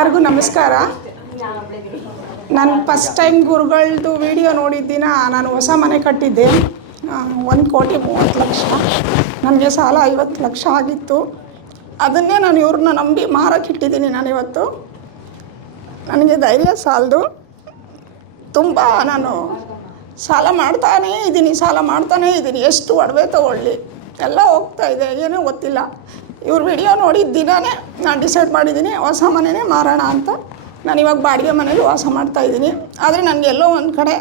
ಎಲ್ಲರಿಗೂ ನಮಸ್ಕಾರ. ನಾನು ಫಸ್ಟ್ ಟೈಮ್ ಗುರುಗಳದ್ದು ವಿಡಿಯೋ ನೋಡಿದ್ದಿನ ನಾನು ಹೊಸ ಮನೆ ಕಟ್ಟಿದ್ದೆ. 1,30,30,00,000 ನನಗೆ ಸಾಲ 50 ಲಕ್ಷ ಆಗಿತ್ತು. ಅದನ್ನೇ ನಾನು ಇವ್ರನ್ನ ನಂಬಿ ಮಾರಕ್ಕಿಟ್ಟಿದ್ದೀನಿ. ನಾನಿವತ್ತು ನನಗೆ ಧೈರ್ಯ ಸಾಲದು. ತುಂಬ ನಾನು ಸಾಲ ಮಾಡ್ತಾನೇ ಇದ್ದೀನಿ. ಎಷ್ಟು ಒಡವೆ ತೊಗೊಳ್ಳಿ ಎಲ್ಲ ಹೋಗ್ತಾಯಿದೆ, ಏನೋ ಗೊತ್ತಿಲ್ಲ. ಇವ್ರ ವಿಡಿಯೋ ನೋಡಿದ ದಿನವೇ ನಾನು ಡಿಸೈಡ್ ಮಾಡಿದ್ದೀನಿ ಹೊಸ ಮನೆಯೇ ಮಾರೋಣ ಅಂತ. ನಾನು ಇವಾಗ ಬಾಡಿಗೆ ಮನೇಲಿ ವಾಸ ಮಾಡ್ತಾಯಿದ್ದೀನಿ. ಆದರೆ ನನಗೆಲ್ಲೋ ಒಂದು ಕಡೆ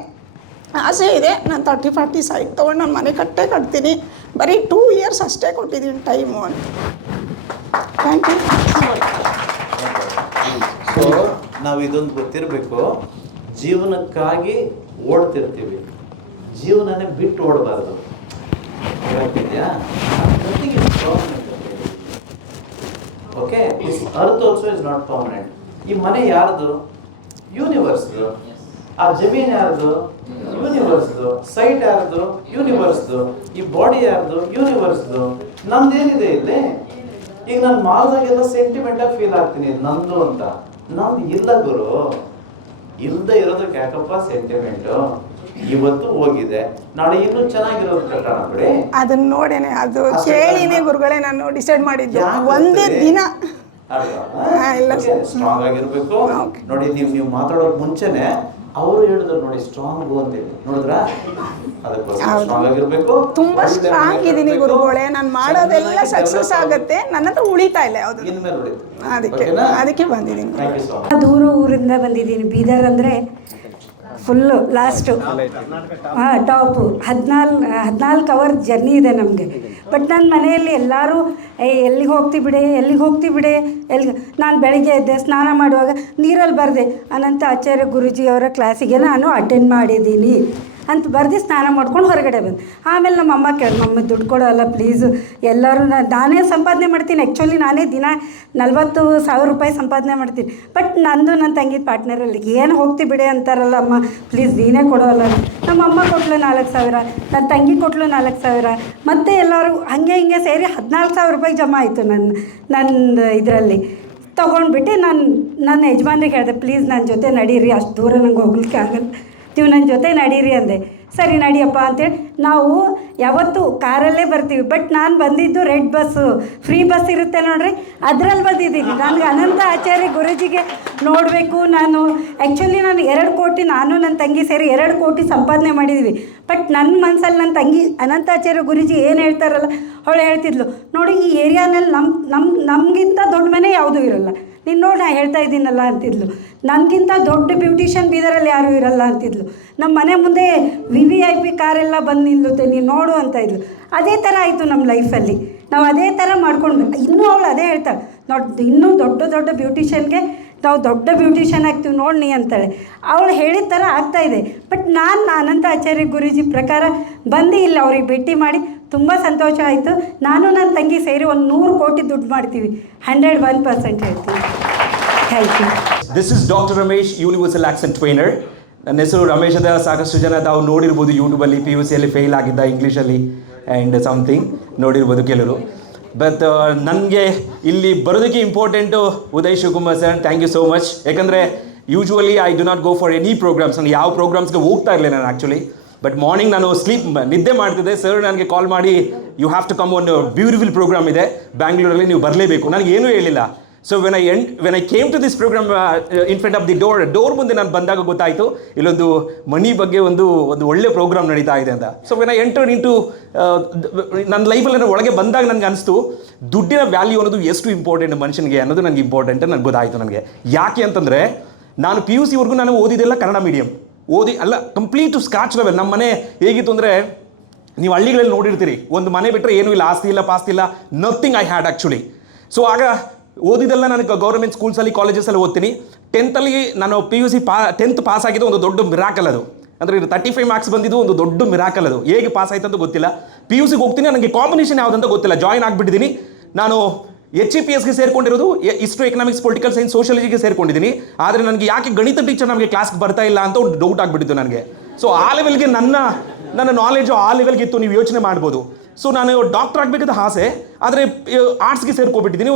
ಆಸೆ ಇದೆ, ನಾನು 30-40 ಸೈಟ್ ತೊಗೊಂಡು ನಾನು ಮನೆ ಕಟ್ತೀನಿ. ಬರೀ 2 ಇಯರ್ಸ್ ಅಷ್ಟೇ ಕೊಟ್ಟಿದ್ದೀನಿ ಟೈಮು ಅಂತ. Thank you. ಸೊ ನಾವು ಇದೊಂದು ಗೊತ್ತಿರಬೇಕು, ಜೀವನಕ್ಕಾಗಿ ಓಡ್ತಿರ್ತೀವಿ, ಜೀವನನೇ ಬಿಟ್ಟು ಓಡಬಾರ್ದು. Okay, this earth also is not permanent. ಈ ಮನೆ ಯಾರ್ದು? ಯೂನಿವರ್ಸ್ದು. ಆ ಜಮೀನು ಯಾರ್ದು? ಯೂನಿವರ್ಸ್ದು. ಸೈಟ್ ಯಾರ್ದು? ಯೂನಿವರ್ಸ್ದು. ಈ ಬಾಡಿ ಯಾರ್ದು? ಯೂನಿವರ್ಸ್ದು. ನಮ್ದೇನಿದೆ ಇಲ್ಲಿ? ಈಗ ನಾನು ಮಾಲ್ದಾಗೆಲ್ಲ ಸೆಂಟಿಮೆಂಟಾಗಿ ಫೀಲ್ ಆಗ್ತೀನಿ ನಂದು ಅಂತ. ನಮ್ದು ಇಲ್ಲ ಗುರು. ಇಲ್ಲದೆ ಇರೋದಕ್ಕೆ ಯಾಕಪ್ಪ ಸೆಂಟಿಮೆಂಟು? ಇವತ್ತು ಹೋಗಿದೆ, ನಾಳೆ ಇನ್ನೂ ಚೆನ್ನಾಗಿರೋದು ಕಟ್ಟೋಣ ಬಿಡಿ. ಅದನ್ನ ನೋಡೇನೆ, ಅದು ಕೇಳಿನೇ ಗುರುಗಳೇ ನಾನು ಡಿಸೈಡ್ ಮಾಡಿದ್ದೆ. ಒಂದೇ ದಿನ ಇಲ್ಲ ಸ್ಟ್ರಾಂಗ್ ಆಗಿರ್ಬೇಕು. ನೋಡಿ, ನೀವು ಮಾತಾಡೋಕ್ ಮುಂಚೆನೆ ಅವರು ಹೇಳಿದ್ರು ನೋಡಿ, ಸ್ಟ್ರಾಂಗ್ ಅಂತೇಳಿ ನೋಡಿದ್ರ? ಅದಕ್ಕೋಸ್ಕರ ಸ್ಟ್ರಾಂಗ್ ಆಗಿರ್ಬೇಕು. ತುಂಬಾ ಸ್ಟ್ರಾಂಗ್ ಇದೀನಿ ಗುರುಗಳೇ. ನಾನು ಮಾಡೋದೆಲ್ಲ ಸಕ್ಸಸ್ ಆಗುತ್ತೆ, ನನ್ನ ಹತ್ರ ಉಳಿತಾ ಇಲ್ಲ ಯಾವುದು. ಇನ್ಮೇಲೆ ಅದಕ್ಕೆ ಬಂದಿದ್ದೀನಿ. ದೂರ ಊರಿಂದ ಬಂದಿದ್ದೀನಿ. ಬೀದರ್ ಅಂದರೆ full last, top. 14 hour journey ಇದೆ ನಮಗೆ. ಬಟ್ ನನ್ನ ಮನೆಯಲ್ಲಿ ಎಲ್ಲರೂ ಎಲ್ಲಿಗೆ ಹೋಗ್ತಿ ಬಿಡೆ. ನಾನು ಬೆಳಗ್ಗೆ ಎದ್ದೆ, ಸ್ನಾನ ಮಾಡುವಾಗ ನೀರಲ್ಲಿ ಬರೆದೆ, ಅನಂತ ಆಚಾರ್ಯ ಗುರುಜಿಯವರ ಕ್ಲಾಸಿಗೆ ನಾನು ಅಟೆಂಡ್ ಮಾಡಿದ್ದೀನಿ ಅಂತ ಬರೆದು ಸ್ನಾನ ಮಾಡ್ಕೊಂಡು ಹೊರಗಡೆ ಬಂದು. ಆಮೇಲೆ ನಮ್ಮ ಅಮ್ಮ ಮಮ್ಮ ದುಡ್ಡು ಕೊಡೋಲ್ಲ ಪ್ಲೀಸು, ಎಲ್ಲರೂ ನಾನೇ ಸಂಪಾದನೆ ಮಾಡ್ತೀನಿ. ಆ್ಯಕ್ಚುಲಿ ನಾನೇ ದಿನ 40,000 ರೂಪಾಯಿ ಸಂಪಾದನೆ ಮಾಡ್ತೀನಿ. ಬಟ್ ನಂದು ನನ್ನ ತಂಗಿ ಪಾರ್ಟ್ನರಲ್ಲಿ ಏನು ಹೋಗ್ತಿ ಬಿಡೆ ಅಂತಾರಲ್ಲ, ಅಮ್ಮ ಪ್ಲೀಸ್ ನೀನೇ ಕೊಡೋಲ್ಲ. ನಮ್ಮ ಅಮ್ಮ ಕೊಟ್ಟಲು 4,000, ನನ್ನ ತಂಗಿ ಕೊಟ್ಟಲು 4,000, ಮತ್ತು ಎಲ್ಲರೂ ಹಿಂಗೆ ಸೇರಿ 14,000 ರೂಪಾಯಿ ಜಮಾ ಆಯಿತು ನನ್ನ ಇದರಲ್ಲಿ. ತೊಗೊಂಡ್ಬಿಟ್ಟು ನನ್ನ ಯಜಮಾನ್ರಿಗೆ ಹೇಳಿದೆ, ಪ್ಲೀಸ್ ನನ್ನ ಜೊತೆ ನಡೀರಿ, ಅಷ್ಟು ದೂರ ನಂಗೆ ಹೋಗ್ಲಿಕ್ಕೆ ಆಗಲ್ಲ, ನೀವು ನನ್ನ ಜೊತೆ ನಡೀರಿ ಅಂದೆ. ಸರಿ ನಡಿಯಪ್ಪ ಅಂತೇಳಿ ನಾವು ಯಾವತ್ತೂ ಕಾರಲ್ಲೇ ಬರ್ತೀವಿ. ಬಟ್ ನಾನು ಬಂದಿದ್ದು ರೆಡ್ ಬಸ್ಸು, ಫ್ರೀ ಬಸ್ ಇರುತ್ತೆ ನೋಡ್ರಿ, ಅದರಲ್ಲಿ ಬಂದಿದ್ದೀನಿ. ನನಗೆ ಅನಂತ ಆಚಾರ್ಯ ಗುರುಜಿಗೆ ನೋಡಬೇಕು. ನಾನು ಆ್ಯಕ್ಚುಲಿ ನಾನು 2 ಕೋಟಿ, ನಾನು ನನ್ನ ತಂಗಿ ಸೇರಿ 2 ಕೋಟಿ ಸಂಪಾದನೆ ಮಾಡಿದ್ವಿ. ಬಟ್ ನನ್ನ ಮನಸ್ಸಲ್ಲಿ ನನ್ನ ತಂಗಿ ಅನಂತಾಚಾರ್ಯ ಗುರುಜಿ ಏನು ಹೇಳ್ತಾರಲ್ಲ, ಅವಳು ಹೇಳ್ತಿದ್ಲು, ನೋಡಿ ಈ ಏರಿಯಾನಲ್ಲಿ ನಮಗಿಂತ ದೊಡ್ಡ ಮನೆ ಯಾವುದೂ ಇರೋಲ್ಲ, ನೀನು ನೋಡಿ ನಾ ಹೇಳ್ತಾ ಇದ್ದೀನಲ್ಲ ಅಂತಿದ್ಲು. ನನಗಿಂತ ದೊಡ್ಡ ಬ್ಯೂಟಿಷಿಯನ್ ಬೀದರಲ್ಲಿ ಯಾರೂ ಇರಲ್ಲ ಅಂತಿದ್ಲು. ನಮ್ಮ ಮನೆ ಮುಂದೆ VIP ಕಾರೆಲ್ಲ ಬಂದು ನಿಲ್ಲುತ್ತೆ, ನೀನು ನೋಡು ಅಂತ ಇದ್ಲು. ಅದೇ ಥರ ಆಯಿತು ನಮ್ಮ ಲೈಫಲ್ಲಿ. ನಾವು ಅದೇ ಥರ ಮಾಡ್ಕೊಂಡು ಇನ್ನೂ ಅವಳು ಅದೇ ಹೇಳ್ತಾಳೆ, ನೋಡಿ ಇನ್ನೂ ದೊಡ್ಡ ಬ್ಯೂಟಿಷಿಯನ್ಗೆ ನಾವು ದೊಡ್ಡ ಬ್ಯೂಟಿಷಿಯನ್ ಆಗ್ತೀವಿ ನೋಡಿ ಅಂತಾಳೆ. ಅವಳು ಹೇಳಿದ ಥರ ಆಗ್ತಾಯಿದೆ. ಬಟ್ ನಾನು ಅನಂತ ಆಚಾರ್ಯ ಗುರೂಜಿ ಪ್ರಕಾರ ಬಂದು ಇಲ್ಲಿ ಅವ್ರಿಗೆ ಭೇಟಿ ಮಾಡಿ ತುಂಬ ಸಂತೋಷ ಆಯಿತು. ನಾನು ನನ್ನ ತಂಗಿ ಸೇರಿ ಒಂದು 100 ಕೋಟಿ ದುಡ್ಡು ಮಾಡ್ತೀವಿ. 101% ಹೇಳ್ತೀವಿ. Thank you. This is doctor Ramesh, universal accent trainer. ನನ್ನ ಹೆಸರು ರಮೇಶ್ ಅದ. ಸಾಕಷ್ಟು ಜನ ತಾವು ನೋಡಿರ್ಬೋದು ಯೂಟ್ಯೂಬಲ್ಲಿ, PUCಯಲ್ಲಿ ಫೇಲ್ ಆಗಿದ್ದ ಇಂಗ್ಲೀಷಲ್ಲಿ ಆ್ಯಂಡ್ ಸಮಥಿಂಗ್ ನೋಡಿರ್ಬೋದು ಕೆಲವರು. ಬಟ್ ನನಗೆ ಇಲ್ಲಿ ಬರೋದಕ್ಕೆ important Uday Shivakumar sir, thank you so much. ಯಾಕಂದರೆ usually I do not go for any programs. ನಾನು ಯಾವ ಪ್ರೋಗ್ರಾಮ್ಸ್ಗೆ ಹೋಗ್ತಾ ಇರಲಿಲ್ಲ ನಾನು ಆ್ಯಕ್ಚುಲಿ. ಬಟ್ ಮಾರ್ನಿಂಗ್ ನಾನು ನಿದ್ದೆ ಮಾಡ್ತಿದ್ದೆ, ಸರ್ ನನಗೆ ಕಾಲ್ ಮಾಡಿ, ಯು ಹ್ಯಾವ್ ಟು ಕಮ್, ಒಂದು ಬ್ಯೂಟಿಫುಲ್ ಪ್ರೋಗ್ರಾಮ್ ಇದೆ ಬ್ಯಾಂಗ್ಳೂರಲ್ಲಿ, ನೀವು ಬರಲೇಬೇಕು. ನನಗೇನೂ ಹೇಳಿಲ್ಲ. So when I came to this programme in front of the door ಮುಂದೆ ನಾನು ಬಂದಾಗ ಗೊತ್ತಾಯಿತು ಇಲ್ಲೊಂದು ಮನಿ ಬಗ್ಗೆ ಒಂದು ಒಳ್ಳೆ ಪ್ರೋಗ್ರಾಮ್ ನಡೀತಾ ಇದೆ ಅಂತ. So when I entered into ನನ್ನ ಲೈಫಲ್ಲಿ ಒಳಗೆ ಬಂದಾಗ ನನಗೆ ಅನಿಸ್ತು ದುಡ್ಡಿನ ವ್ಯಾಲ್ಯೂ ಅನ್ನೋದು ಎಷ್ಟು ಇಂಪಾರ್ಟೆಂಟ್ ಮನುಷ್ಯನಿಗೆ ಅನ್ನೋದು ನನಗೆ ಇಂಪಾರ್ಟೆಂಟ್ ನನಗೆ ಗೊತ್ತಾಯಿತು. ನನಗೆ ಯಾಕೆ ಅಂತಂದರೆ ನಾನು PUCವರೆಗೂ ನಾನು ಓದಿದ್ದೆಲ್ಲ ಕನ್ನಡ ಮೀಡಿಯಮ್ ಅಲ್ಲ, ಕಂಪ್ಲೀಟ್ ಟು ಸ್ಕ್ರಾಚ್ ಲೆವೆಲ್. ನಮ್ಮ ಮನೆ ಹೇಗಿತ್ತು ಅಂದರೆ, ನೀವು ಹಳ್ಳಿಗಳಲ್ಲಿ ನೋಡಿರ್ತೀರಿ, ಒಂದು ಮನೆ ಬಿಟ್ಟರೆ ಏನೂ ಇಲ್ಲ, ಆಸ್ತಿ ಇಲ್ಲ, ಪಾಸ್ತಿ ಇಲ್ಲ, nothing I had actually. So ಆಗ ಓದಿದ್ದೆಲ್ಲ ನಾನು ಗೌರ್ಮೆಂಟ್ ಸ್ಕೂಲ್ಸಲ್ಲಿ, ಕಾಲೇಜಸಲ್ಲಿ ಓದ್ತೀನಿ. 10th ನಾನು PUC 10th ಪಾಸ್ ಆಗಿದ್ದು ಒಂದು ದೊಡ್ಡ ಮಿರಾಕಲ್ ಅದು. ಅಂದರೆ 35 ಮಾರ್ಕ್ಸ್ ಬಂದಿದ್ದು ಒಂದು ದೊಡ್ಡ ಮಿರಾಕಲ್ ಅದು. ಹೇಗೆ ಪಾಸ್ ಆಯ್ತು ಅಂತ ಗೊತ್ತಿಲ್ಲ. PUCಗೆ ಹೋಗ್ತೀನಿ, ನನಗೆ ಕಾಂಬಿನೇಷನ್ ಯಾವುದಂತ ಗೊತ್ತಿಲ್ಲ, ಜಾಯ್ನ್ ಆಗಿಬಿಟ್ಟಿದ್ದೀನಿ. ನಾನು HEPSಗೆ ಸೇರ್ಕೊಂಡಿರೋದು, ಹಿಸ್ಟ್ರಿ, ಎಕನಾಮಿಕ್ಸ್, ಪೊಲಿಟಿಕಲ್ ಸೈನ್ಸ್, ಸೋಷಿಯಾಲಜಿಗೆ ಸೇರ್ಕೊಂಡಿದ್ದೀನಿ. ಆದರೆ ನನಗೆ ಯಾಕೆ ಗಣಿತ ಟೀಚರ್ ನಮಗೆ ಕ್ಲಾಸ್ಗೆ ಬರ್ತಾ ಇಲ್ಲ ಅಂತ ಒಂದು ಡೌಟ್ ಆಗಿಬಿಟ್ಟಿತ್ತು ನನಗೆ. ಸೊ ಆ ಲೆವೆಲ್ಗೆ ನನ್ನ ನಾಲೆಜು ಆ ಲೆವೆಲ್ಗೆ ಇತ್ತು, ನೀವು ಯೋಚನೆ ಮಾಡ್ಬೋದು. ಸೊ ನಾನು ಡಾಕ್ಟರ್ ಆಗಬೇಕಂತ ಆಸೆ, ಆದರೆ ಆರ್ಟ್ಸ್ಗೆ ಸೇರ್ಕೊಬಿಟ್ಟಿದ್ದೀನಿ.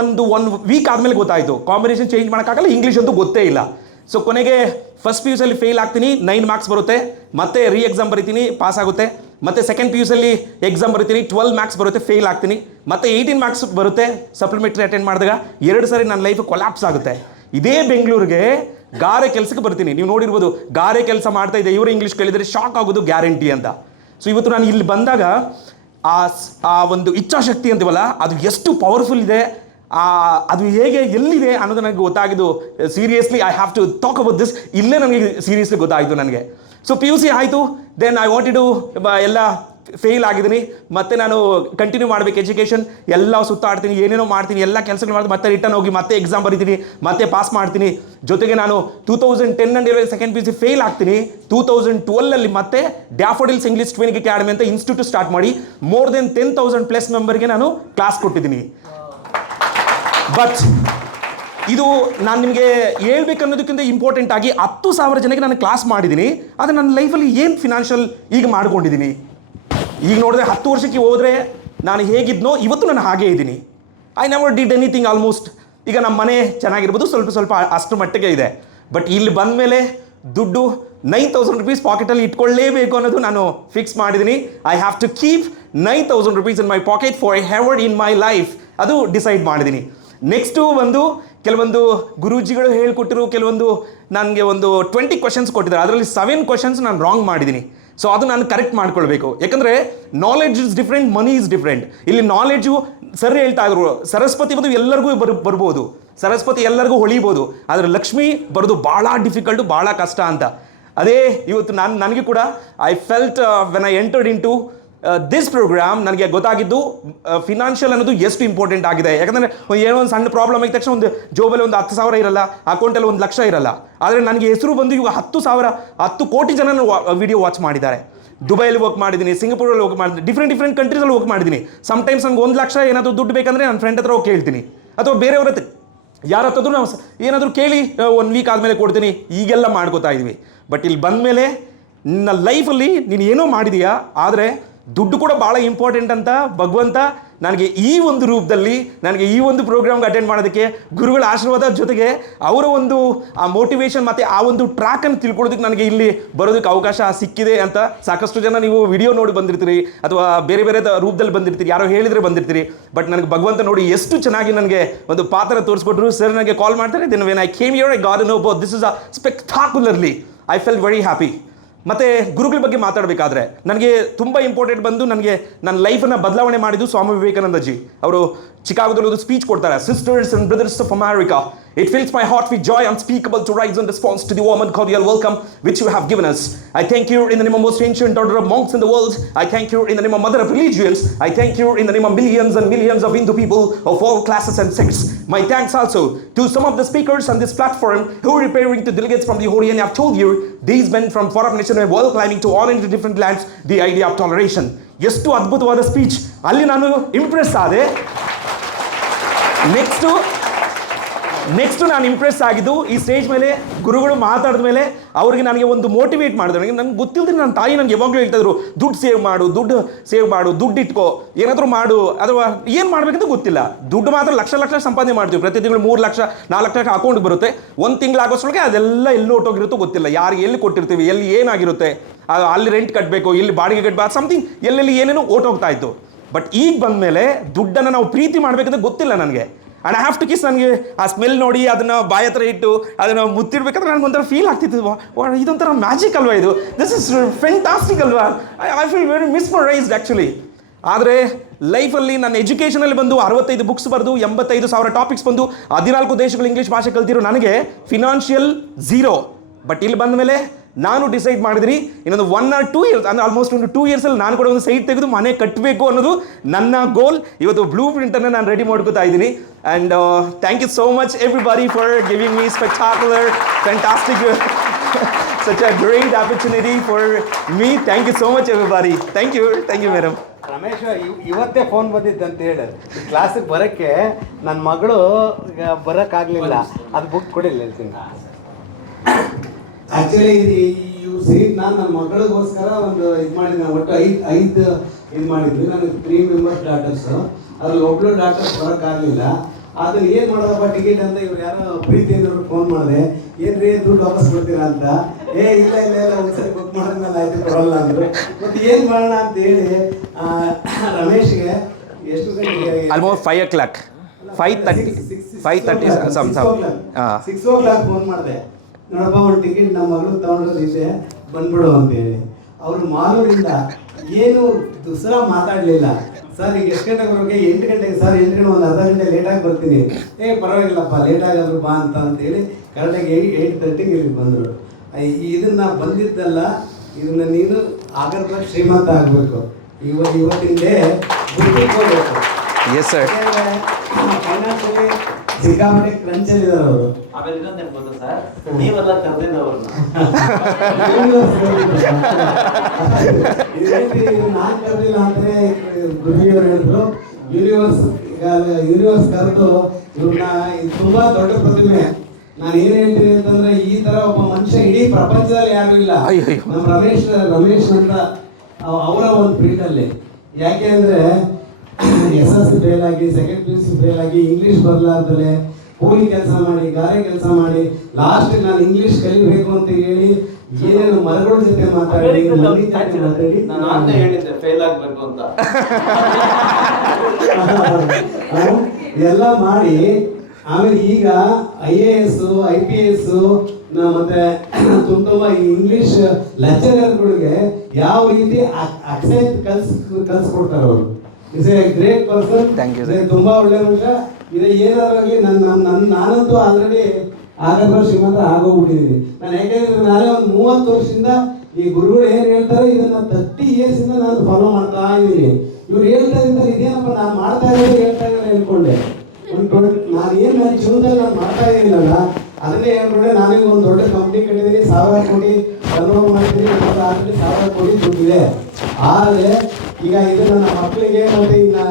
ಒಂದು ವೀಕ್ ಆದಮೇಲೆ ಗೊತ್ತಾಯಿತು ಕಾಂಬಿನೇಷನ್ ಚೇಂಜ್ ಮಾಡೋಕ್ಕಾಗಲ್ಲ, ಇಂಗ್ಲೀಷ್ ಅಂತೂ ಗೊತ್ತೇ ಇಲ್ಲ. ಸೊ ಕೊನೆಗೆ ಫಸ್ಟ್ ಪಿ ಯು ಸಿಯಲ್ಲಿ ಫೇಲ್ ಆಗ್ತೀನಿ, 9 ಮಾರ್ಕ್ಸ್ ಬರುತ್ತೆ, ಮತ್ತೆ ಎಕ್ಸಾಮ್ ಬರಿತೀನಿ, ಪಾಸ್ ಆಗುತ್ತೆ. ಮತ್ತು ಸೆಕೆಂಡ್ ಪಿ ಯು ಸಿಯಲ್ಲಿ ಎಕ್ಸಾಮ್ ಬರಿತೀನಿ, 12 ಮಾರ್ಕ್ಸ್ ಬರುತ್ತೆ, ಫೇಲ್ ಆಗ್ತೀನಿ. ಮತ್ತು 18 ಮಾರ್ಕ್ಸ್ ಬರುತ್ತೆ ಸಪ್ಲಿಮೆಂಟ್ರಿ ಅಟೆಂಡ್ ಮಾಡಿದಾಗ. 2 ಸರಿ ನನ್ನ ಲೈಫ್ ಕೊಲ್ಯಾಪ್ಸ್ ಆಗುತ್ತೆ. ಇದೇ ಬೆಂಗಳೂರಿಗೆ ಗಾರೆ ಕೆಲಸಕ್ಕೆ ಬರ್ತೀನಿ. ನೀವು ನೋಡಿರ್ಬೋದು, ಗಾರೆ ಕೆಲಸ ಮಾಡ್ತಾ ಇದೆ, ಇವರು ಇಂಗ್ಲೀಷ್ ಕೇಳಿದರೆ ಶಾಕ್ ಆಗೋದು ಗ್ಯಾರಂಟಿ ಅಂತ. ಸೊ ಇವತ್ತು ನಾನು ಇಲ್ಲಿ ಬಂದಾಗ ಆ ಒಂದು ಇಚ್ಛಾಶಕ್ತಿ ಅಂತೀವಲ್ಲ, ಅದು ಎಷ್ಟು ಪವರ್ಫುಲ್ ಇದೆ, ಅದು ಹೇಗೆ ಎಲ್ಲಿದೆ ಅನ್ನೋದು ನನಗೆ ಗೊತ್ತಾಗಿದ್ದು. Seriously I have to talk about this. ಇಲ್ಲೇ ನನಗೆ ಸೀರಿಯಸ್ಲಿ ಗೊತ್ತಾಯಿತು ನನಗೆ. ಸೊ ಪಿ ಯು ಸಿ ಆಯಿತು, ದೆನ್ ಐ ವಾಂಟೆಡ್ ಟು ಎಲ್ಲ ಫೇಲ್ ಆಗಿದ್ದೀನಿ. ಮತ್ತೆ ನಾನು ಕಂಟಿನ್ಯೂ ಮಾಡಬೇಕು ಎಜುಕೇಷನ್, ಎಲ್ಲ ಸುತ್ತಾಡ್ತೀನಿ, ಏನೇನೋ ಮಾಡ್ತೀನಿ, ಎಲ್ಲ ಕೆಲಸಗಳು ಮಾಡ್ತೀನಿ, ಮತ್ತೆ ರಿಟರ್ನ್ ಹೋಗಿ ಮತ್ತೆ ಎಕ್ಸಾಮ್ ಬರಿತೀನಿ, ಮತ್ತೆ ಪಾಸ್ ಮಾಡ್ತೀನಿ. ಜೊತೆಗೆ ನಾನು 2010 second P U C fail ಆಗ್ತೀನಿ. 2012 ಮತ್ತೆ ಡ್ಯಾಫೋಡಿಲ್ಸ್ ಇಂಗ್ಲೀಷ್ ಟ್ರೈನಿಂಗ್ ಅಕಾಡೆಮಿ ಅಂತ ಇನ್ಸ್ಟಿಟ್ಯೂಟ್ ಸ್ಟಾರ್ಟ್ ಮಾಡಿ ಮೋರ್ ದೆನ್ 10,000+ ಮೆಂಬರ್ಗೆ ನಾನು ಕ್ಲಾಸ್ ಕೊಟ್ಟಿದ್ದೀನಿ. ಬಟ್ ಇದು ನಾನು ನಿಮಗೆ ಹೇಳ್ಬೇಕನ್ನೋದಕ್ಕಿಂತ ಇಂಪಾರ್ಟೆಂಟ್ ಆಗಿ 10,000 ಜನಕ್ಕೆ ನಾನು ಕ್ಲಾಸ್ ಮಾಡಿದ್ದೀನಿ. ಆದರೆ ನನ್ನ ಲೈಫಲ್ಲಿ ಏನು ಫಿನಾನ್ಷಿಯಲ್ ಈಗ ಮಾಡ್ಕೊಂಡಿದ್ದೀನಿ, ಈಗ ನೋಡಿದ್ರೆ 10 ವರ್ಷಕ್ಕೆ ಹೋದರೆ ನಾನು ಹೇಗಿದ್ನೋ ಇವತ್ತು ನಾನು ಹಾಗೇ ಇದ್ದೀನಿ. I never did anything almost. ಈಗ ನಮ್ಮ ಮನೆ ಚೆನ್ನಾಗಿರ್ಬೋದು, ಸ್ವಲ್ಪ ಅಷ್ಟು ಮಟ್ಟಿಗೆ ಇದೆ. ಬಟ್ ಇಲ್ಲಿ ಬಂದ ಮೇಲೆ ದುಡ್ಡು 9,000 rupees ಪಾಕೆಟಲ್ಲಿ ಇಟ್ಕೊಳ್ಳೇಬೇಕು ಅನ್ನೋದು ನಾನು ಫಿಕ್ಸ್ ಮಾಡಿದ್ದೀನಿ. I have to keep 9,000 rupees in my pocket for ever in my life, ಅದು ಡಿಸೈಡ್ ಮಾಡಿದ್ದೀನಿ. ನೆಕ್ಸ್ಟು ಕೆಲವೊಂದು ಗುರೂಜಿಗಳು ಹೇಳ್ಕೊಟ್ಟಿರು, ಕೆಲವೊಂದು ನನಗೆ 20 ಕ್ವಶನ್ಸ್ ಕೊಟ್ಟಿದ್ದಾರೆ. ಅದರಲ್ಲಿ 7 ಕ್ವಶನ್ಸ್ ನಾನು ರಾಂಗ್ ಮಾಡಿದ್ದೀನಿ. ಸೊ ಅದು ನಾನು ಕರೆಕ್ಟ್ ಮಾಡ್ಕೊಳ್ಬೇಕು. ಯಾಕಂದರೆ knowledge is different, money is different. ಇಲ್ಲಿ ನಾಲೆಡ್ಜು ಸರ್ ಹೇಳ್ತಾ ಇದ್ರು, ಸರಸ್ವತಿ ಬಂದು ಎಲ್ಲರಿಗೂ ಬರ್ಬೋದು, ಸರಸ್ವತಿ ಎಲ್ಲರಿಗೂ ಹೊಳಿಬೋದು, ಆದರೆ ಲಕ್ಷ್ಮಿ ಬರೋದು ಭಾಳ ಡಿಫಿಕಲ್ಟು, ಭಾಳ ಕಷ್ಟ ಅಂತ. ಅದೇ ಇವತ್ತು ನನಗೆ ಕೂಡ I felt when I entered into this programme, ನನಗೆ ಗೊತ್ತಾಗಿದ್ದು ಫಿನಾನ್ಷಿಯಲ್ ಅನ್ನೋದು ಎಷ್ಟು ಇಂಪಾರ್ಟೆಂಟ್ ಆಗಿದೆ. ಯಾಕಂದರೆ ಏನೋ ಒಂದು ಸಣ್ಣ ಪ್ರಾಬ್ಲಮ್ ಆಗಿದ ತಕ್ಷಣ ಒಂದು ಜೋಬಲ್ಲಿ 10,000 ಇರಲ್ಲ, ಅಕೌಂಟಲ್ಲಿ 1,00,000 ಇರಲ್ಲ. ಆದರೆ ನನಗೆ ಹೆಸರು ಬಂದು ಇವಾಗ 10 ಕೋಟಿ ಜನ ವಿಡಿಯೋ ವಾಚ್ ಮಾಡಿದ್ದಾರೆ. ದುಬೈಯಲ್ಲಿ ವರ್ಕ್ ಮಾಡಿದ್ದೀನಿ, ಸಿಂಗಪುರಲ್ಲಿ ವರ್ಕ್ ಮಾಡಿದ್ದೀನಿ, ಡಿಫ್ರೆಂಟ್ ಕಂಟ್ರೀಸಲ್ಲಿ ವರ್ಕ್ ಮಾಡಿದ್ದೀನಿ. ಸಮ್ಟೈಮ್ಸ್ ನನಗೆ 1,00,000 ಏನಾದರೂ ದುಡ್ಡು ಬೇಕಂದರೆ ನನ್ನ ಫ್ರೆಂಡ್ ಹತ್ರ ಹೋಗಿ ಕೇಳ್ತೀನಿ, ಅಥವಾ ಬೇರೆಯವ್ರ ಹತ್ರ ಯಾರ ಹತ್ತಿದ್ರು ನಾವು ಏನಾದರೂ ಕೇಳಿ 1 ವೀಕ್ ಆದಮೇಲೆ ಕೊಡ್ತೀನಿ. ಈಗೆಲ್ಲ ಮಾಡ್ಕೋತಾ ಇದ್ವಿ. ಬಟ್ ಇಲ್ಲಿ ಬಂದ ಮೇಲೆ ನಿನ್ನ ಲೈಫಲ್ಲಿ ನೀನು ಏನೋ ಮಾಡಿದೀಯಾ, ಆದರೆ ದುಡ್ಡು ಕೂಡ ಭಾಳ ಇಂಪಾರ್ಟೆಂಟ್ ಅಂತ ಭಗವಂತ ನನಗೆ ಈ ಒಂದು ರೂಪದಲ್ಲಿ, ನನಗೆ ಈ ಒಂದು ಪ್ರೋಗ್ರಾಮ್ಗೆ ಅಟೆಂಡ್ ಮಾಡೋದಕ್ಕೆ ಗುರುಗಳ ಆಶೀರ್ವಾದ ಜೊತೆಗೆ ಅವರ ಒಂದು ಆ ಮೋಟಿವೇಶನ್ ಮತ್ತು ಆ ಒಂದು ಟ್ರ್ಯಾಕನ್ನು ತಿಳ್ಕೊಳ್ಳೋದಕ್ಕೆ ನನಗೆ ಇಲ್ಲಿ ಬರೋದಕ್ಕೆ ಅವಕಾಶ ಸಿಕ್ಕಿದೆ ಅಂತ. ಸಾಕಷ್ಟು ಜನ ನೀವು ವಿಡಿಯೋ ನೋಡಿ ಬಂದಿರ್ತೀರಿ, ಅಥವಾ ಬೇರೆ ರೂಪದಲ್ಲಿ ಬಂದಿರ್ತೀರಿ, ಯಾರೋ ಹೇಳಿದರೆ ಬಂದಿರ್ತೀರಿ. ಬಟ್ ನನಗೆ ಭಗವಂತ ನೋಡಿ ಎಷ್ಟು ಚೆನ್ನಾಗಿ ನನಗೆ ಒಂದು ಪಾತ್ರ ತೋರಿಸ್ಕೊಟ್ರು. ಸರ್ ನನಗೆ ಕಾಲ್ ಮಾಡ್ತಾರೆ, then when I came here I got to know about this is a spectacularly I felt very happy. ಮತ್ತು ಗುರುಗಳ ಬಗ್ಗೆ ಮಾತಾಡಬೇಕಾದ್ರೆ ನನಗೆ ತುಂಬ ಇಂಪಾರ್ಟೆಂಟ್ ಬಂದು, ನನಗೆ ನನ್ನ ಲೈಫನ್ನು ಬದಲಾವಣೆ ಮಾಡಿದ್ದು ಸ್ವಾಮಿ ವಿವೇಕಾನಂದಜಿ. ಅವರು ಚಿಕಾಗೋದಲ್ಲಿ ಒಂದು ಸ್ಪೀಚ್ ಕೊಡ್ತಾರೆ, sisters and brothers of America, it fills my heart with Joy unspeakable to rise in response to the warm and cordial welcome which you have given us. I thank you in the name of most ancient order of monks in the world. I thank you in the name of mother of religions. I thank you in the name of millions and millions of Hindu people of all classes and sects. My thanks also to some of the speakers on this platform who are preparing to delegates from the Orient. I have told you, these men from foreign nations were well climbing to all into different lands the idea of toleration. ಎಷ್ಟು ಅದ್ಭುತವಾದ speech, ಅಲ್ಲಿ ನಾನು Impress ಆದೆ. Next ನಾನು Impress ಆಗಿದ್ದು ಈ stage ಮೇಲೆ ಗುರುಗಳು ಮಾತಾಡಿದ ಮೇಲೆ ಅವ್ರಿಗೆ ನನಗೆ ಒಂದು ಮೋಟಿವೇಟ್ ಮಾಡಿದ್ರು. ನನಗೆ ಗೊತ್ತಿಲ್ಲದೆ ನನ್ನ ತಾಯಿ ನನಗೆ ಯಾವಾಗಲೂ ಹೇಳ್ತಾಯಿದ್ರು, ದುಡ್ಡು ಸೇವ್ ಮಾಡು, ದುಡ್ಡು ಇಟ್ಕೋ, ಏನಾದರೂ ಮಾಡು, ಅಥವಾ ಏನು ಮಾಡಬೇಕಂತ ಗೊತ್ತಿಲ್ಲ. ದುಡ್ಡು ಮಾತ್ರ ಲಕ್ಷ ಸಂಪಾದನೆ ಮಾಡ್ತೀವಿ. ಪ್ರತಿ ತಿಂಗಳು 3 ಲಕ್ಷ 4 ಲಕ್ಷ ಅಕೌಂಟ್ಗೆ ಬರುತ್ತೆ. 1 ತಿಂಗಳು ಆಗೋಷ್ಟೊಳಗೆ ಅದೆಲ್ಲ ಎಲ್ಲಿ ಹೊಟ್ಟೋಗಿರುತ್ತೋ ಗೊತ್ತಿಲ್ಲ, ಯಾರಿಗೆ ಎಲ್ಲಿ ಕೊಟ್ಟಿರ್ತೀವಿ, ಎಲ್ಲಿ ಏನಾಗಿರುತ್ತೆ, ಅಲ್ಲಿ ರೆಂಟ್ ಕಟ್ಟಬೇಕು, ಇಲ್ಲಿ ಬಾಡಿಗೆ ಕಟ್ಟಬೇಕು, ಸಮಥಿಂಗ್ ಎಲ್ಲೆಲ್ಲಿ ಏನೇನೋ ಓಟೋಗ್ತಾ ಇತ್ತು. ಬಟ್ ಈಗ ಬಂದ ಮೇಲೆ ದುಡ್ಡನ್ನು ನಾವು ಪ್ರೀತಿ ಮಾಡಬೇಕಂತ ಗೊತ್ತಿಲ್ಲ ನನಗೆ. And I have to kiss. ನನಗೆ ಆ ಸ್ಮೆಲ್ ನೋಡಿ ಅದನ್ನು ಬಾಯಿ ಹತ್ರ ಇಟ್ಟು ಅದನ್ನು ಮುತ್ತಿಡ್ಬೇಕಾದ್ರೆ ನನಗೊಂಥರ ಫೀಲ್ ಆಗ್ತಿತ್ತು, ಇದೊಂಥರ ಮ್ಯಾಜಿಕ್ ಅಲ್ವಾ, ಇದು ದಿಸ್ ಇಸ್ ಫೆಂಟಾಸ್ಟಿಕ್ ಅಲ್ವಾ. I feel very mesmerised actually. ಆದರೆ ಲೈಫಲ್ಲಿ ನನ್ನ ಎಜುಕೇಷನಲ್ಲಿ ಬಂದು 65 ಬುಕ್ಸ್ ಬರೆದು 85,000 ಟಾಪಿಕ್ಸ್ ಬಂದು 14 ದೇಶಗಳು ಇಂಗ್ಲೀಷ್ ಭಾಷೆ ಕಲ್ತಿರೋ ನನಗೆ ಫಿನಾನ್ಷಿಯಲ್ ಝೀರೋ. ಬಟ್ ಇಲ್ಲಿ ಬಂದ ಮೇಲೆ ನಾನು ಡಿಸೈಡ್ ಮಾಡಿದ್ರಿ, ಇನ್ನೊಂದು 1 or 2 years, ಅಂದರೆ ಆಲ್ಮೋಸ್ಟ್ ಒಂದು 2 yearsಲ್ಲಿ ನಾನು ಕೂಡ ಒಂದು ಸೈಟ್ ತೆಗೆದು ಮನೆ ಕಟ್ಟಬೇಕು ಅನ್ನೋದು ನನ್ನ ಗೋಲ್. ಇವತ್ತು ಬ್ಲೂ ಪ್ರಿಂಟನ್ನು ನಾನು ರೆಡಿ ಮಾಡ್ಕೋತಾ ಇದ್ದೀನಿ. And thank you so much everybody for giving me spectacular, fantastic, such a great opportunity for me. Thank you so much everybody. Thank you madam. Ramesh ಇವತ್ತೇ ಫೋನ್ ಬಂದಿದ್ದಂತ ಹೇಳಿ ಕ್ಲಾಸಿಗೆ ಬರೋಕ್ಕೆ ನನ್ನ ಮಗಳು ಬರೋಕ್ಕಾಗಲಿಲ್ಲ, ಅದು ಬುಕ್ ಕೊಡಿಲ್ಲ ಹೇಳ್ತೀನಿ. ಆ್ಯಕ್ಚುಲಿ ಇವ್ರು ಸೇರಿ ನಾನು ನನ್ನ ಮಗಳಿಗೋಸ್ಕರ ಒಂದು ಇದು ಮಾಡಿದ್ದೆ. ಒಟ್ಟು 5 ಇದು ಮಾಡಿದ್ವಿ. ನನಗೆ 3 ಮೆಂಬರ್ಸ್ ಡಾಟರ್ಸು, ಅದ್ರಲ್ಲಿ ಒಬ್ಳು ಡಾಟರ್ಸ್ ಬರೋಕ್ಕಾಗಲಿಲ್ಲ. ಅದನ್ನು ಏನು ಮಾಡೋದಪ್ಪ ಟಿಕೆಟ್ ಅಂತ ಇವ್ರು ಯಾರೋ ಪ್ರೀತಿಯಿಂದ ಫೋನ್ ಮಾಡಿದೆ, ಏನ್ರಿ ದುಡ್ಡು ವಾಪಸ್ ಕೊಡ್ತೀರಾ ಅಂತ. ಇಲ್ಲ ಒಂದ್ಸರಿ ಬುಕ್ ಮಾಡಿದ್ಮೇಲೆ ಆಯ್ತು ಕೊಡಲ್ಲ ಅಂದರು. ಮತ್ತು ಏನು ಮಾಡೋಣ ಅಂತ ಹೇಳಿ ರಮೇಶ್ಗೆ ಎಷ್ಟು ಗಂಟೆಗೆ almost 5 o'clock 5:30 some 6 o'clock phone ಮಾಡಿದೆ. ನೋಡಪ್ಪ ಒಂದು ಟಿಕೆಟ್ ನಮ್ಮ ಮಗಳು ತೊಗೊಂಡಿದ್ದೆ ಬಂದ್ಬಿಡು ಅಂತೇಳಿ. ಅವರು ಮಾಲೂರಿಂದ ಏನು ದೂಸರ ಮಾತಾಡಲಿಲ್ಲ. ಸರ್ ಈಗ ಎಷ್ಟು ಗಂಟೆಗೆ ಬರೋಕೆ? 8 ಗಂಟೆಗೆ. ಸರ್ 8 ಗಂಟೆ ಒಂದು ಅರ್ಧ ಗಂಟೆ ಲೇಟಾಗಿ ಬರ್ತೀನಿ. ಪರವಾಗಿಲ್ಲಪ್ಪ ಲೇಟಾಗಾದ್ರು ಬಾ ಅಂತೇಳಿ ಕರೆಕ್ಟಾಗಿ 8:30ಗೆ ಇಲ್ಲಿಗೆ ಬಂದರು. ಇದನ್ನು ಬಂದಿದ್ದಲ್ಲ, ಇದನ್ನು ನೀನು ಆಗರ್ಭ ಶ್ರೀಮಂತ ಆಗಬೇಕು. ಇವತ್ತಿನ ಡೇ ಹೋಗಬೇಕು. Yes sir. ಫೈನಾನ್ಷಿಯಲಿ ಸಿಕ್ಕಾಪಟ್ಟೆ ಕ್ರಂಚಲ್ಲಿದ್ದಾರೆ ಅವರು. ಆಮೇಲೆ ಇನ್ನೊಂದೇನು ಗೊತ್ತಾ ಸರ್, ನೀವೆಲ್ಲ ಕರೆದಿದ್ದವ್ರನ್ನ ನಾನು ಕರೆದಿಲ್ಲ ಅಂದರೆ ಗುರುಜಿಯವರು ಹೇಳಿದ್ರು, ಯೂನಿವರ್ಸ್ ಕರೆದು ಇವ್ರನ್ನ ತುಂಬ ದೊಡ್ಡ ಪ್ರತಿಮೆ. ನಾನು ಏನು ಹೇಳ್ತೀನಿ ಅಂತಂದ್ರೆ, ಈ ಥರ ಒಬ್ಬ ಮನುಷ್ಯ ಇಡೀ ಪ್ರಪಂಚದಲ್ಲಿ ಯಾರು ಇಲ್ಲ. ನಮ್ಮ ರಮೇಶ್ ಅಂತ ಅವರ ಒಂದು ಫೀಲ್ಡಲ್ಲಿ. ಯಾಕೆ ಅಂದರೆ SSC ಫೇಲ್ ಆಗಿ, ಸೆಕೆಂಡ್ PUC ಫೇಲ್ ಆಗಿ, ಇಂಗ್ಲೀಷ್ ಬರಲಾರ್ದಲೆ ಕೂಲಿ ಕೆಲಸ ಮಾಡಿ, ಗಾರೆ ಕೆಲಸ ಮಾಡಿ, ಲಾಸ್ಟ್ ನಾನು ಇಂಗ್ಲೀಷ್ ಕಲಿಬೇಕು ಅಂತ ಹೇಳಿ ಏನೇನು ಮರಗಳ ಜೊತೆ ಮಾತಾಡಿ, ಮನೆ ಜೊತೆ ಮಾತಾಡಿ, ನಾನು ಹೇಳಿದ್ದೆ ಫೇಲ್ ಆಗಬೇಕು ಅಂತ ಎಲ್ಲ ಮಾಡಿ ಆಮೇಲೆ ಈಗ IAS, IPS ಮತ್ತೆ ತುಂಬ ಇಂಗ್ಲೀಷ್ ಲೆಕ್ಚರರ್ಗಳಿಗೆ ಯಾವ ರೀತಿ ಅಕ್ಸೆಂಟ್ ಕಲಿಸ್ಕೊಡ್ತಾರೆ ಅವರು. Is A great person. ತುಂಬ ಒಳ್ಳೆ ಮನುಷ್ಯ. ಇದು ಏನಾದ್ರಾಗಲಿ ನಾನಂತೂ ಆಲ್ರೆಡಿ ಆಗರ್ಭ ಶ್ರೀಮಂತ ಆಗೋಗ್ಬಿಟ್ಟಿದ್ದೀನಿ. ನಾನು ಯಾಕೆಂದ್ರೆ ನಾಳೆ ಒಂದು 30 ವರ್ಷದಿಂದ ಈ ಗುರುಗಳು ಏನು ಹೇಳ್ತಾರೆ ಇದನ್ನು 30 years ಇಂದ ನಾನು ಫಾಲೋ ಮಾಡ್ತಾ ಇದ್ದೀನಿ. ಇವ್ರು ಹೇಳ್ತಾ ಇದ್ದಾರೆ ಇದೇನಪ್ಪ ನಾನು ಮಾಡ್ತಾ ಇರೋದು ಹೇಳ್ತಾ ಇದ್ದಾರೆ ಅಂದ್ಕೊಂಡೆ. ನಾನು ಏನು ನನ್ನ ಜೀವನದಲ್ಲಿ ನಾನು ಮಾಡ್ತಾ ಇದ್ದೀನಲ್ಲ ಅದನ್ನೇ ಹೇಳ್ಕೊಂಡೆ. ನಾನೀಗ ಒಂದು ದೊಡ್ಡ ಕಂಪ್ನಿ ಕಟ್ಟಿದ್ದೀನಿ, 1000 ಕೋಟಿ ಟರ್ನ್ ಮಾಡ್ತೀನಿ. ಆಲ್ರೆಡಿ 1000 ಕೋಟಿ ದುಡ್ಡಿದೆ. ಆದರೆ ಈಗ ಇದು ನನ್ನ ಮಕ್ಕಳಿಗೆ ಮತ್ತು ಇನ್ನು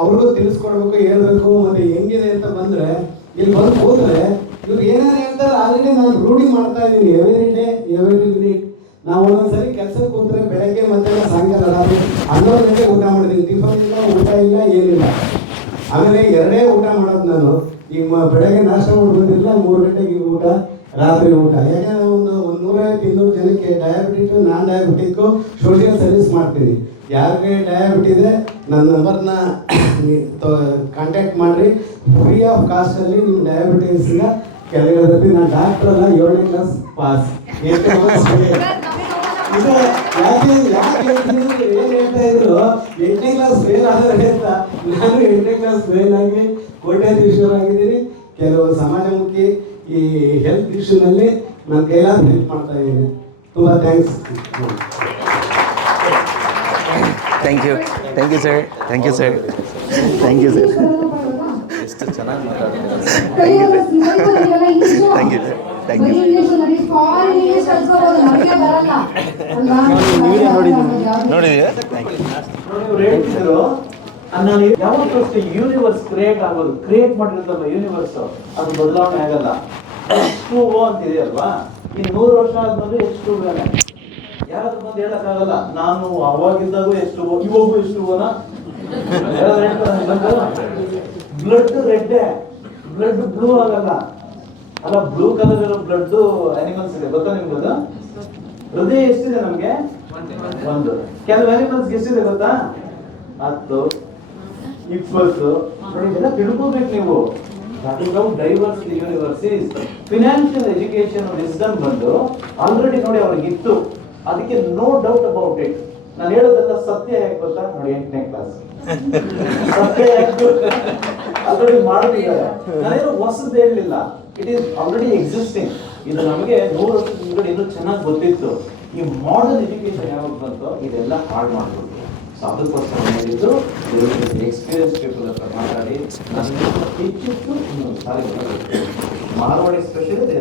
ಅವ್ರಿಗೂ ತಿಳಿಸ್ಕೊಡ್ಬೇಕು, ಹೇಳ್ಬೇಕು. ಮತ್ತು ಹೆಂಗಿದೆ ಅಂತ ಬಂದರೆ ಇಲ್ಲಿ ಬಂದು ಹೋದರೆ ಇವ್ರು ಏನೇನು ಹೇಳ್ತಾರೆ ಆಲ್ರೆಡಿ ನಾನು ರೂಢಿ ಮಾಡ್ತಾ ಇದ್ದೀನಿ. Every day every minute. ನಾವು ಒಂದೊಂದ್ಸರಿ ಕೆಲಸಕ್ಕೆ ಕೂತ್ರೆ ಬೆಳಗ್ಗೆ ಮಧ್ಯಾಹ್ನ ಸಾಯಂಕಾಲ ರಾತ್ರಿ 11 ಗಂಟೆಗೆ ಊಟ ಮಾಡಿದ್ದೀನಿ. ಟಿಫನ್ ಇಲ್ಲ, ಊಟ ಇಲ್ಲ, ಏನಿಲ್ಲ. ಆಮೇಲೆ 2 ಊಟ ಮಾಡೋದು ನಾನು. ಈಗ ಬೆಳಗ್ಗೆ ನಾಷ್ಟ ಮಾಡ್ಬೋದಿಲ್ಲ, 3 ಗಂಟೆಗೆ ಊಟ, ರಾತ್ರಿ ಊಟ. ಯಾಕಂದರೆ ಒಂದು 150-200 ಜನಕ್ಕೆ ಡಯಾಬಿಟಿಕ್, ನಾನ್ ಡಯಾಬಿಟಿಕ್ಕು ಸೋಷಿಯಲ್ ಸರ್ವಿಸ್ ಮಾಡ್ತೀನಿ. ಯಾರಿಗೆ ಡಯಾಬಿಟಿಸ್ ಇದೆ ನನ್ನ ನಂಬರ್ನ ಕಾಂಟ್ಯಾಕ್ಟ್ ಮಾಡಿರಿ. ಫ್ರೀ ಆಫ್ ಕಾಸ್ಟಲ್ಲಿ ನಿಮ್ಮ ಡಯಾಬಿಟೀಸ್ನ ಕೆಳಗಡೆ. ನಾನು ಡಾಕ್ಟರ್ ಅಲ್ಲ, 7ನೇ ಕ್ಲಾಸ್ ಪಾಸ್. ಇದು ಯಾಕೆ ಏನು ಹೇಳ್ತಾ ಇದ್ರು, 8ನೇ ಕ್ಲಾಸ್ ಫೇಲ್ ಆದರೆ ಅಂತ. ನಾನು 8ನೇ ಕ್ಲಾಸ್ ಫೇಲ್ ಆಗಿ ಕೋಟ್ಯಾಧೀಶ್ವರ ಆಗಿದ್ದೀನಿ. ಕೆಲವು ಸಮಾಜಮುಖಿ ಈ ಹೆಲ್ತ್ ಇಶ್ಯೂನಲ್ಲಿ ನನ್ನ ಕೈಲಾದ ಹೆಲ್ಪ್ ಮಾಡ್ತಾ ಇದ್ದೀನಿ. ತುಂಬ thanks. Thank you sir. Thank you sir. ಎಷ್ಟು ಚೆನ್ನಾಗಿ ಮಾತಾಡ್ತಾರೆ. Thank you sir. ನೋಡಿದೀಯಾ? ಹೇಳ್ತಿದ್ರು ನಾನು ಯಾವತ್ತೂ ಅಷ್ಟೇ ಯೂನಿವರ್ಸ್ ಕ್ರಿಯೇಟ್ ಆಗೋದು, ಕ್ರಿಯೇಟ್ ಮಾಡಿರ್ತಲ್ಲ ಯೂನಿವರ್ಸ್, ಅದು ಬದಲಾವಣೆ ಆಗಲ್ಲ. H2O ಅಂತಿದೆಯಲ್ವಾ, ಈ 100 ವರ್ಷ ಆದ್ಮೇಲೆ H2O ಯಾರಾದ್ರೂ ಬಂದು ಹೇಳಕ್ಕಾಗಲ್ಲ. ನಾನು ಅವಾಗಿದ್ದಾಗ H2O, ಇವಾಗೂ H2Oನ ಬ್ಲಡ್ ರೆಡ್, ಬ್ಲಡ್ ಬ್ಲೂ ಆಗಲ್ಲ. ಅಲ್ಲ, ಬ್ಲೂ ಕಲರ್ ಇರೋ ಬ್ಲಡ್ ಅನಿಮಲ್ಸ್ ಇದೆ, ಗೊತ್ತಾ ನಿಮ್ಗೆ? ಅದು ಹೃದಯ ಎಷ್ಟಿದೆ ನಮ್ಗೆ? 1. ಕೆಲವು ಅನಿಮಲ್ಸ್ ಎಷ್ಟಿದೆ ಗೊತ್ತಾ? 10, 20. ನೋಡಿ, ಇದೆಲ್ಲ ತಿಳ್ಕೋಬೇಕು ನೀವು. That is how diverse the universe is. Financial education wisdom ಬಂದು ಆಲ್ರೆಡಿ ನೋಡಿ ಅವ್ರಿಗಿತ್ತು. ಅದಕ್ಕೆ ನೋ ಡೌಟ್ ಅಬೌಟ್ ಇಟ್. ನಾನು ಹೇಳೋದೆಲ್ಲ ಸತ್ಯ. ಯಾಕೆ ಗೊತ್ತಾ? ನೋಡಿ, 8ನೇ ಕ್ಲಾಸ್ ಸತ್ಯ ಆಲ್ರೆಡಿ ಮಾಡಿದ್ದಾರೆ. ನಾನೇನು ಹೊಸದು ಹೇಳಲಿಲ್ಲ. It is already existing. ಇದು ನಮಗೆ 100 ವರ್ಷದ ಹಿಂದ್ಗಡೆ ಇನ್ನೂ ಚೆನ್ನಾಗಿ ಗೊತ್ತಿತ್ತು. ಈ ಮಾಡರ್ನ್ ಎಜುಕೇಶನ್ ಯಾವಾಗ ಬಂತೋ ಇದೆಲ್ಲ ಹಾಳು ಮಾಡ್ಬೋದು. ಸೊ ಅದಕ್ಕೋಸ್ಕರ ಹೇಳಿದ್ದು ಎಕ್ಸ್ಪೀರಿಯನ್ಸ್ ಪೀಪಲ್ ಹತ್ರ ಮಾತಾಡಿ ನನಗೆ ಹೆಚ್ಚಿತ್ತು ಇನ್ನೊಂದು ಸಾರಿ ಮಾರವಾಡಿ ಸ್ಪೆಷಲ್ ಇದೆ.